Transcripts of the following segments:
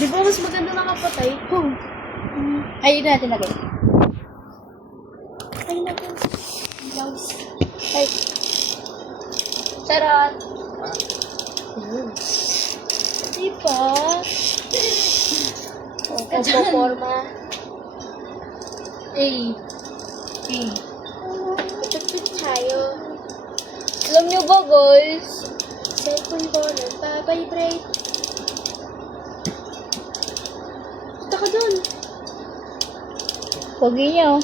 Di ba mas maganda nakapatay? Ay, yun natin lagay. Ay, natin. Blouse. Ay. Charot. Di ba? Forma. Eh. Ipit-pit tayo. Alam nyo ba, guys? Cellphone ko nagpa-vibrate. Punta ka dun. Pogi niya, oh.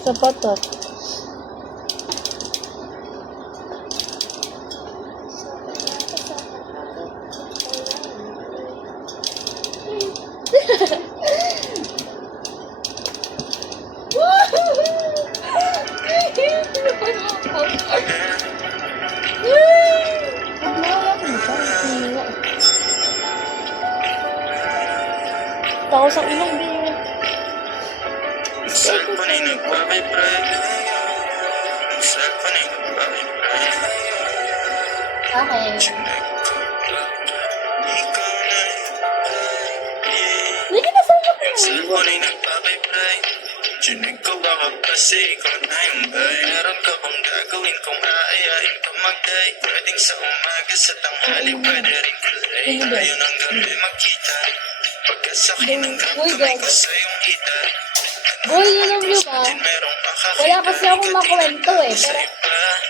Sapatot. Tako sa ilong, baby. Cellphone ay nagpa-vibrate. Cellphone ay nagpa-vibrate. Okay. Hindi na sa'yo ko. Cellphone ay nagpa-vibrate. Chinig ko baka kasi ikaw na yung guy. Meron ka bang gagawin kung aayain ka mag-die? Pwedeng sa umaga, sa tanghali, pwede rin kulay. Tayo ng gabi magkita. Pagkasakit ng kamay ko sa iyong hita. Boy, yun ang view ka. Wala kasi akong makwento eh. Pero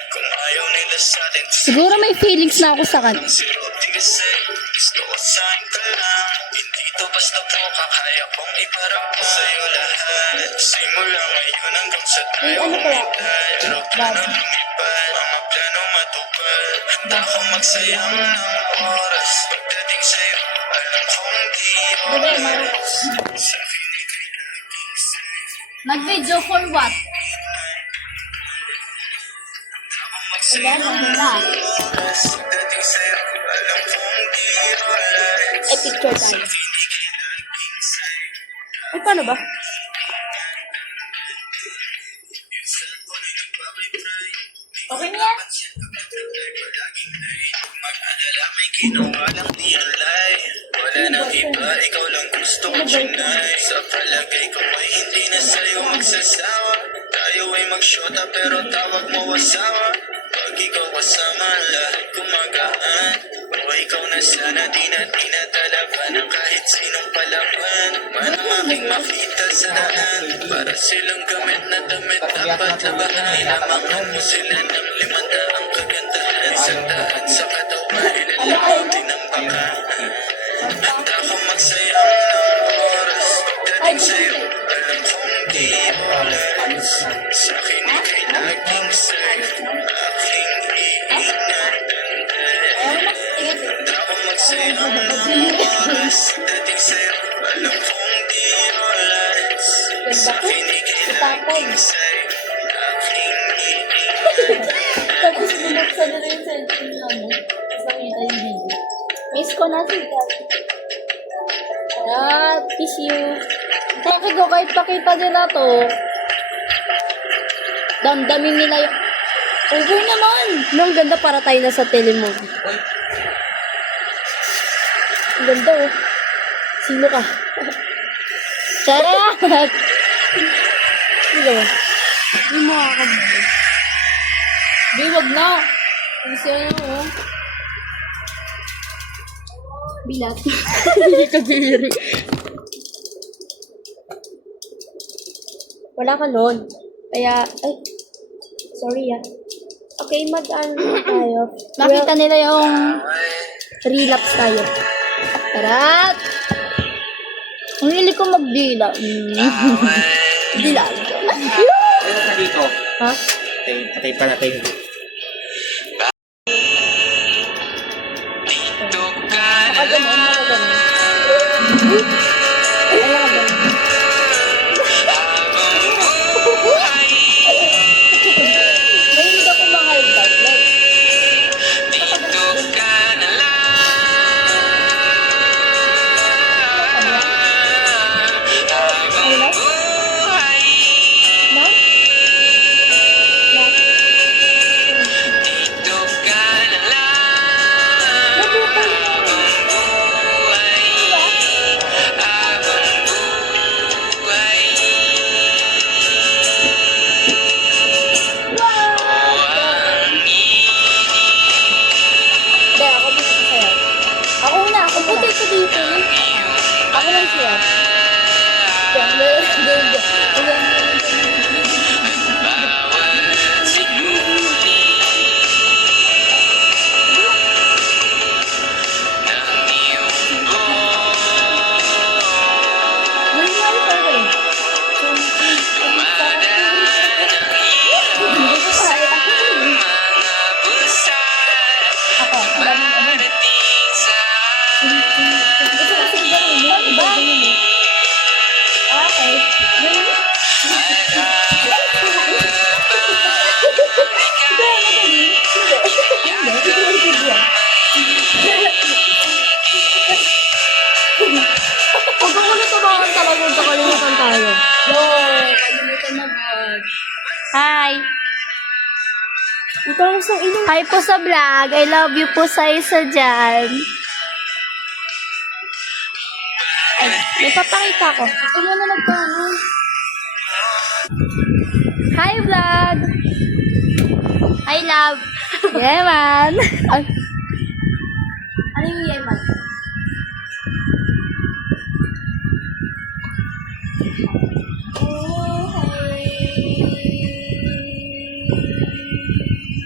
kung ayaw nila sa atin, siguro may feelings na ako sa kanya. si Rotti kasi gusto ko sa'yo ka lang. Hindi to basta po kakaya kong iparap sa'yo lahat. Simula ngayon hanggang sa tayo Ano kaya? umintay. Aeroplano lumipad, mga plano matupad. Handa ko magsayang ng oras. Pagdating sa'yo, alam kong di oras. Sa akin ika'y laging safe. Nag-video for what? Wala na. Oras, pagdating sa'yo, alam kong di oras. Eh, picture tayo. Ay, paano ba? Okay niya? Mag-alala, may ginawa lang di alay. Wala nang iba, ikaw lang gusto ko tonight. Sa palagay ko ay hindi na sa'yo magsasawa. Tayo ay magsyota pero tawag mo asawa. Pag ikaw kasama, lahat gumagaan. O ikaw na sana, di na tinatalaban ng kahit sinong palaban. Man ang aking makita sa daan. Para silang gamit na damit dapat labahan. Inamangan mo sila ng 500 kagandahan. Sa daan sa katawan, ilan lang tinambakan. Handa ko magsayang ng oras. Pagdating sa'yo, alam kong di oras. Sa'kin ika'y laging safe. Aking iinatan. Handa ko magsayang ng oras. Pagdating sa'yo, alam kong di oras. Sa'kin ika'y laging safe. Aking iinatan. Tapos binuksan na yung cellphone na mo. Tapos nakita yung video. Miss ko na si Dad. Ah, kiss you. Bakit ko kahit pakita nila to? Damdamin nila yung... Okay naman! Nung ganda para tayo na sa telemovie. Ang ganda oh. Sino ka? Charot! Sino? Hindi mo makakabili. Di, wag na. Kasi ano oh. Bilat. Hindi ka diri. Wala ka nun. Kaya, ay, sorry ah. Okay, mag-ano tayo. Nakita nila yung relapse tayo. Tarat! Ang hili ko magdila. Dila. Ano ka dito? Ha? Patay pa natin. Dito ka na Nakaganon, nakaganon. Ay, nakaganon. habang buhay. Mahilig ako mga haldad. Like, Dito ka na lang. Habang buhay. na? Dito ka na lang. Habang buhay. dito. Ako lang siya. Ganda. Bawat sinuli ng iyong mga busa parating sa Huwag ako natumakan talaga sa kalimutan tayo. Kalimutan na ba? Hi! Ito ang isang inom. Hi po sa vlog. I love you po sa isa dyan. Ay, may papakita ko. Ito muna nagkano. Hi vlog! Hi love! Yeah man! Ay, Ano yung Yeman?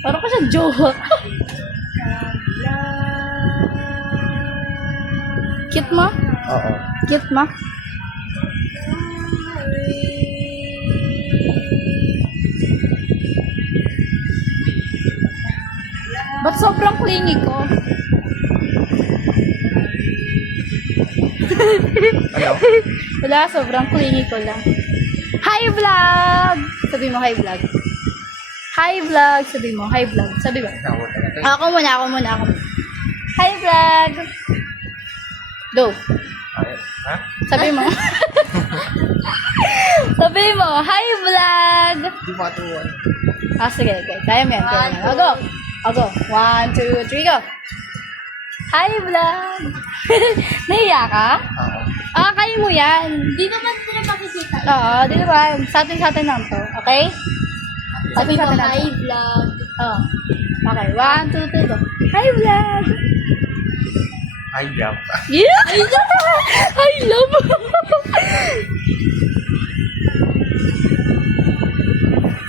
parang ka siyang jowa. Cute mo? Oo. Cute mo? Ba't sobrang clingy ko? Ano? Wala, sobrang clingy ko lang. Hi vlog! Sabi mo hi vlog. Hi vlog! Sabi mo hi vlog. Sabi ba? Nakuha na ito. Ako muna. Hi vlog! Go. Ha? Sabi mo. Sabi mo, hi vlog! Hindi matuwan. Sige. Kaya mo yan. O, go. 1, 2, 3, go. Hi vlog! Nahiya ka? Oo. Kaya mo yan. Di naman sila makikita. Oo, di ba? Sa atin lang to. Okay? Sabi mo, Sa atin lang hi to. vlog. Oo. Okay, 1, 2, 3, go. Hi vlog! Ay, grab. Yeah! I love!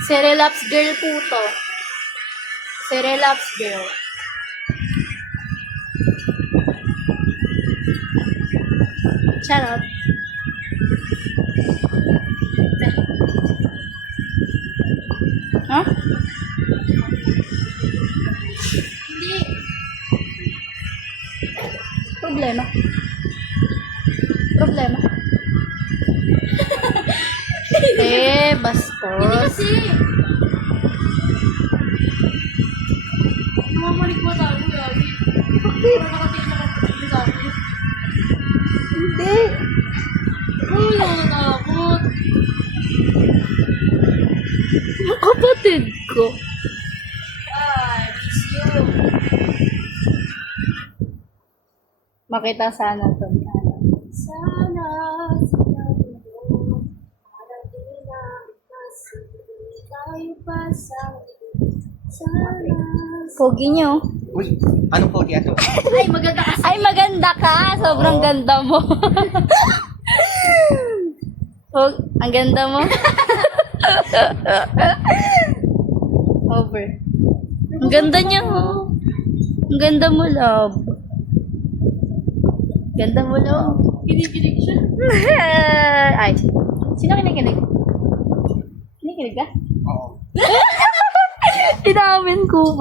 Cerelaps girl po to. Cerelaps girl. Charot. Huh? Hindi. Problema. Bastos. Kasi. Mamalik mo sa akin, Gabi. Bakit? Nakatingin sa akin. Hindi. Wala, natakot. Yung kapatid ko. Ay, miss you. Makita sana to ni Ana. Sana sinabi mo, parating na kasi tayo pa sa sana. Pogi niyo. Uy, anong pogi ato? Ay, maganda kasi. Ay, maganda ka. Sobrang Oo. ganda mo. Ang ganda mo. Over. Ang ganda niya, oh. Ang ganda mo, love. Ganda mo, love. Kinikilig siya. Ay. Sino kinikilig? Kinikilig ka? Oo. Inamin ko ba?